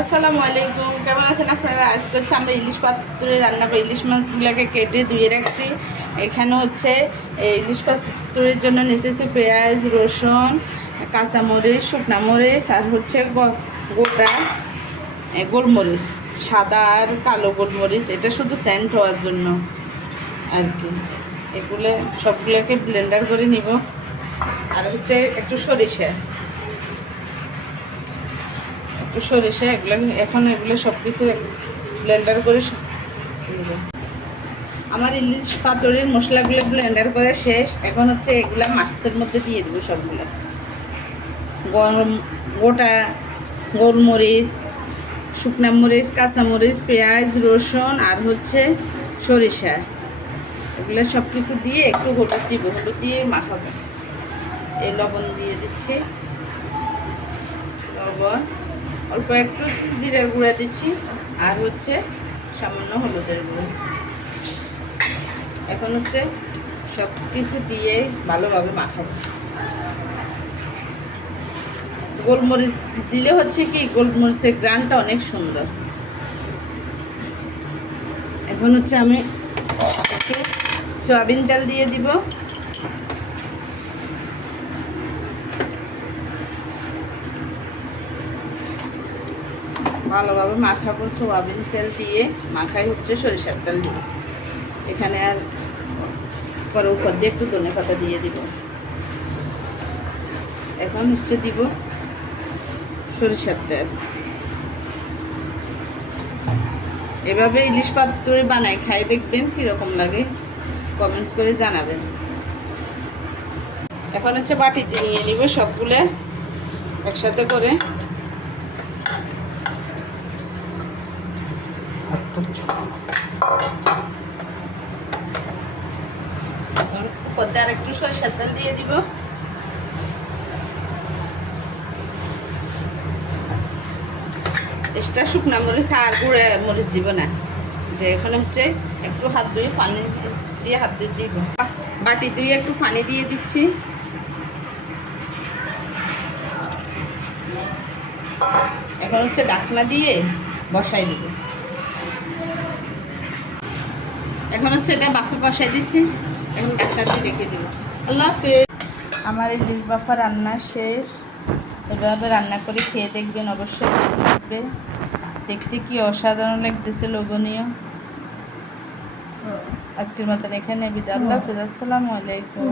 আসসালামু আলাইকুম, কেমন আছেন আপনারা? আজকে হচ্ছে আমরা ইলিশ পাতুরি রান্না করি। ইলিশ মাছগুলোকে কেটে ধুয়ে রাখছি। এখানে হচ্ছে ইলিশ পাতুরির জন্য নিচেছে পেঁয়াজ, রসুন, কাঁচামরিচ, শুকনা মরিচ আর হচ্ছে গোটা গোলমরিচ, সাদা আর কালো গোলমরিচ। এটা শুধু সেন্ট হওয়ার জন্য আর কি। এগুলো সবগুলোকে ব্লেন্ডার করে নিব। আর হচ্ছে একটু সরিষা এগুলো সব কিছু ব্লেন্ডার করে নেব। আমার ইলিশ পাতুরির মশলাগুলো ব্লেন্ডার করে শেষ। এখন হচ্ছে এগুলো মাছের মধ্যে দিয়ে দেবো সবগুলো। গোটা গোলমরিচ, শুকনা মরিচ, কাঁচামরিচ, পেঁয়াজ, রসুন আর হচ্ছে সরিষা, এগুলো সব কিছু দিয়ে একটু হলুদ দিব, হলুদ দিয়ে মাখাবো। এই লবণ দিয়ে দিচ্ছি, লবণ অল্প একটু জিরার গুঁড়া দিচ্ছি আর হচ্ছে সামান্য হলুদের গুঁড়ো। এখন হচ্ছে সব কিছু দিয়ে ভালোভাবে মাখাবো। গোলমরিচ দিলে হচ্ছে কি গোলমরিচের গ্রানটা অনেক সুন্দর। এখন হচ্ছে আমি একটু সয়াবিন তেল দিয়ে দিব। ভালোভাবে মাখাবো সয়াবিন তেল দিয়ে। মাখাই হচ্ছে সরিষার তেল দিব। এখানে আর পরে উপর দিয়ে একটু ধনেপাতা দিয়ে দিব। এখন হচ্ছে দিব সরিষার তেল। এভাবে ইলিশ পাতুরি বানাই খাই, দেখবেন কীরকম লাগে, কমেন্টস করে জানাবেন। এখন হচ্ছে বাটিতে নিয়ে নিব সবগুলো একসাথে করে। উপর দিয়ে আর একটু সরিষার তেল দিয়ে দিব। এক্সট্রা শুকনা মরিচ আর গুঁড়া মরিচ দিব না। যে এখানে হচ্ছে একটু হাত ধুয়ে পানি দিয়ে হাত ধুয়ে দিব। বাটি ধুয়ে একটু পানি দিয়ে দিচ্ছি। এখন হচ্ছে ঢাকনা দিয়ে বসাই দিব। এখন হচ্ছে এটা বাফে বসাই দিচ্ছি। এখন ঢাকনা দিয়ে রেখে দিব। আল্লাহ হাফেজ। আমার ইলিশ বাফা রান্না শেষ। এভাবে রান্না করে খেয়ে দেখবেন, অবশ্যই ভালো লাগবে। দেখতে কি অসাধারণ লাগতেছে, লোভনীয়। আজকের মতন এখানে বিদায়। আল্লাহ হাফেজ। আসসালামু আলাইকুম।